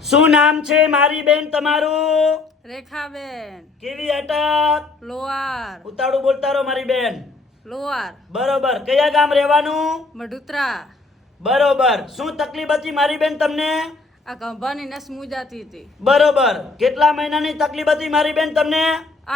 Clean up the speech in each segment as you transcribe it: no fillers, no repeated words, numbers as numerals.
શું નામ છે મારી બેન તમારું? રેખાબેન. કેવી અટક? લોહાર. ઉતાળું બોલતા રહો મારી બેન. લોહાર. બરોબર. કયા ગામ રહેવાનું? મઢુતરા. બરોબર. શું તકલીફ હતી મારી બેન તમને? આ ગંભાની નસ મૂજાતી હતી. બરોબર. કેટલા મહિનાની તકલીફ હતી મારી બેન તમને?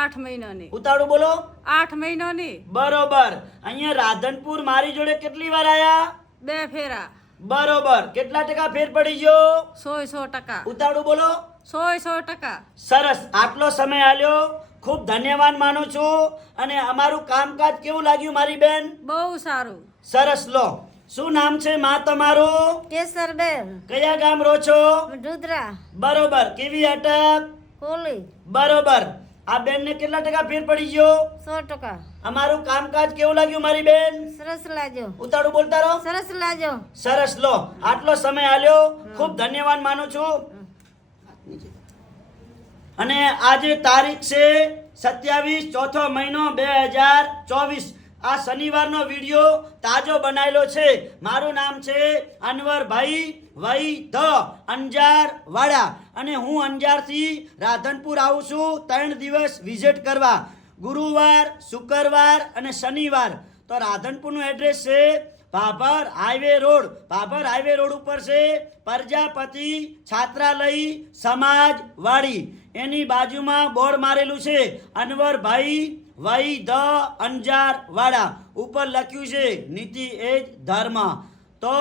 8 મહિનાની. ઉતાળું બોલો. 8 મહિનાની. બરોબર. અહીંયા રાધનપુર મારી જોડે કેટલી વાર આયા? 2 ફેરા. બરોબર. કેટલા ટકા ફેર પડી ગયો? 100%. ઉતાળું બોલો. 100%. સરસ. આટલો સમય આલ્યો, ખૂબ ધન્યવાદ માનું છું. અને અમારું કામકાજ કેવું લાગ્યું મારી બેન? બહુ સારું. સરસ. લો, શું નામ છે માં તમારું? કેસરબેન. કયા ગામ રહો છો? મઢુતરા. બરોબર. કેવી અટક? કોલી. બરોબર. આ બેન ને કેટલા ટકા ફેર પડી ગયો? 100%. અમારું કામકાજ કેવું લાગ્યું મારી બેન? સરસ લાગ્યો. ઉતાળું બોલતા રહો. સરસ લાગ્યો. સરસ. લો, આટલો સમય આલ્યો, ખૂબ ધન્યવાદ માનું છું. અને આજે તારીખ છે 27 ચોથો મહિનો 2024. આ શનિવારનો વિડીયો તાજો બનાવેલો છે. મારું નામ છે અનવરભાઈ વૈ ધ અંજાર વાડા, અને હું અંજારથી રાધનપુર આવું છું 3 દિવસ વિઝિટ કરવા, ગુરુવાર, શુક્રવાર અને શનિવાર. તો રાધનપુરનું એડ્રેસ છે Bhabhar highway road. Bhabhar highway road ઉપર છે પ્રજાપતિ છાત્રાલય સમાજ વાડી. એની બાજુમાં બોર્ડ મારેલું છે અનવરભાઈ વૈ ધ અંજાર વાડા. ઉપર લખ્યું છે નીતિ એ જ ધર્મ. તો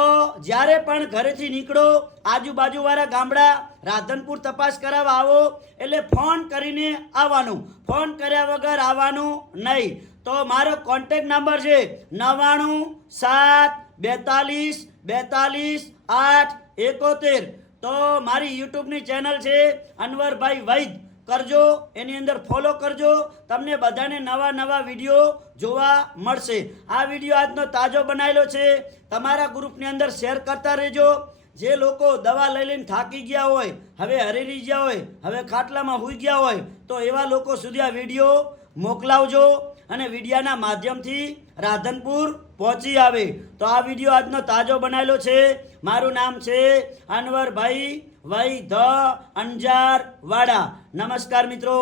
જ્યારે પણ ઘરેથી નીકળો, આજુબાજુવાળા ગામડા રાધનપુર તપાસ કરાવવા આવો એટલે ફોન કરીને આવવાનું, ફોન કર્યા વગર આવવાનું નહીં. તો મારો કોન્ટેક્ટ નંબર છે 9972422871. તો મારી યુટ્યુબની ચેનલ છે અનવરભાઈ વૈદ. કરજો, એની અંદર ફોલો કરજો. તમને બધાને નવા નવા વિડીયો જોવા મળશે. આ વિડીયો આજનો તાજો બનાવેલો છે. તમારા ગ્રુપની અંદર શેર કરતા રહેજો. જે લોકો દવા લઈ લઈને થાકી ગયા હોય, હવે હરેરી ગયા હોય, હવે ખાટલામાં સૂઈ ગયા હોય, તો એવા લોકો સુધી આ વિડીયો મોકલાવજો અને વિડીયાના માધ્યમથી રાધનપુર પહોંચી આવે. તો આ વિડીયો આજનો તાજો બનાવેલો છે. મારું નામ છે અનવરભાઈ વૈ ધ અંજાર વાડા. નમસ્કાર મિત્રો.